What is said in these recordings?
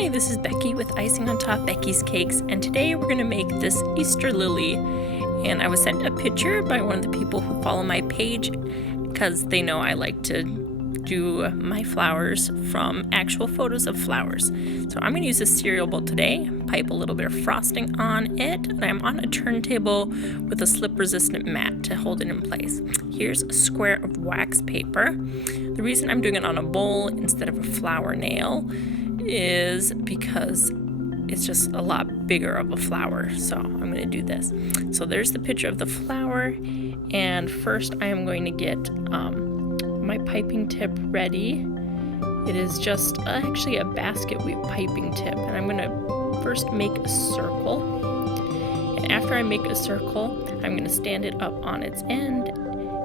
Hi, this is Becky with Icing on Top Becky's Cakes, and today we're going to make this Easter lily. And I was sent a picture by one of the people who follow my page because they know I like to do my flowers from actual photos of flowers. So I'm going to use a cereal bowl today, pipe a little bit of frosting on it, and I'm on a turntable with a slip-resistant mat to hold it in place. Here's a square of wax paper. The reason I'm doing it on a bowl instead of a flower nail is because it's just a lot bigger of a flower, so I'm going to do this. So there's the picture of the flower, and first I am going to get my piping tip ready. It is just actually a basket weave piping tip, and I'm going to first make a circle, and after I make a circle I'm going to stand it up on its end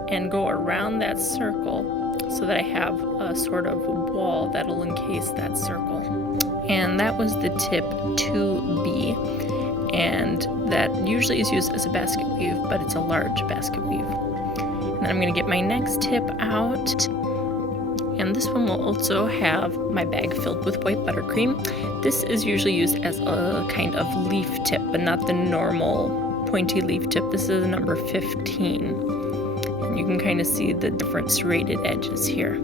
and go around that circle so that I have a sort of wall that'll encase that circle. And that was the tip 2B, and that usually is used as a basket weave, but it's a large basket weave. And then I'm going to get my next tip out, and this one will also have my bag filled with white buttercream. This is usually used as a kind of leaf tip, but not the normal pointy leaf tip. This is number 15, and you can kind of see the different serrated edges here.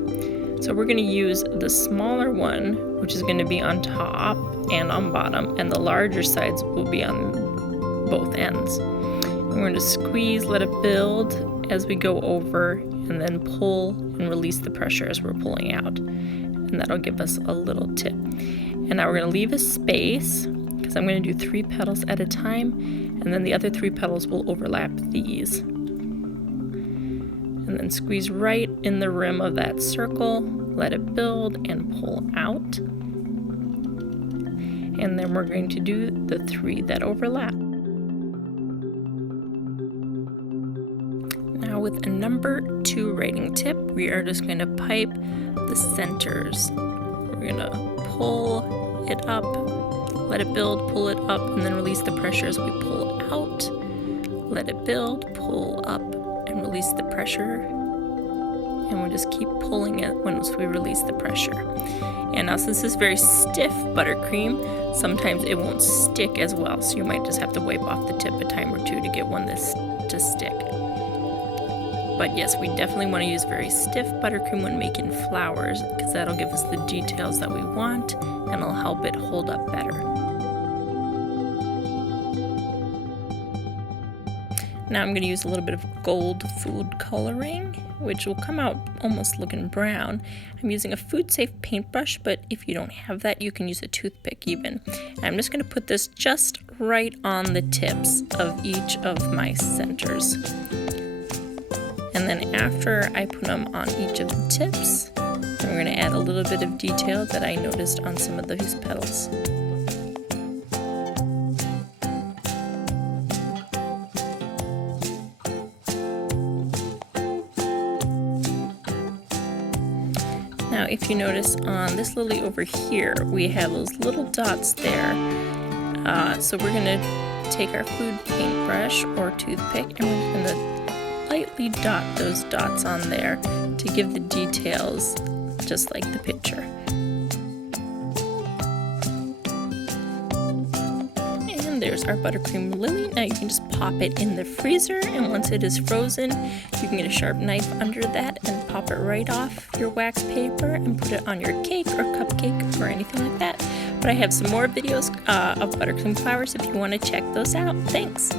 So we're going to use the smaller one, which is going to be on top and on bottom, and the larger sides will be on both ends. And we're going to squeeze, let it build as we go over, and then pull and release the pressure as we're pulling out. And that'll give us a little tip. And now we're going to leave a space, because I'm going to do 3 petals at a time, and then the other 3 petals will overlap these. And then squeeze right in the rim of that circle, let it build and pull out. And then we're going to do the 3 that overlap. Now with a number 2 writing tip, we are just going to pipe the centers. We're going to pull it up, let it build, pull it up, and then release the pressure as we pull out. Let it build, pull up, and release the pressure, and we'll just keep pulling it once we release the pressure. And now since this is very stiff buttercream, sometimes it won't stick as well, so you might just have to wipe off the tip a time or 2 to get one to stick. But yes, we definitely want to use very stiff buttercream when making flowers, because that'll give us the details that we want and it'll help it hold up better. Now I'm going to use a little bit of gold food coloring, which will come out almost looking brown. I'm using a food safe paintbrush, but if you don't have that, you can use a toothpick even. And I'm just going to put this just right on the tips of each of my centers. And then after I put them on each of the tips, then we're going to add a little bit of detail that I noticed on some of these petals. Now if you notice on this lily over here, we have those little dots there. So we're going to take our food paintbrush or toothpick and we're going to lightly dot those dots on there to give the details just like the picture. And there's our buttercream lily. Now you can just pop it in the freezer, and once it is frozen, you can get a sharp knife under that and pop it right off your wax paper and put it on your cake or cupcake or anything like that. But I have some more videos of buttercream flowers if you want to check those out. Thanks!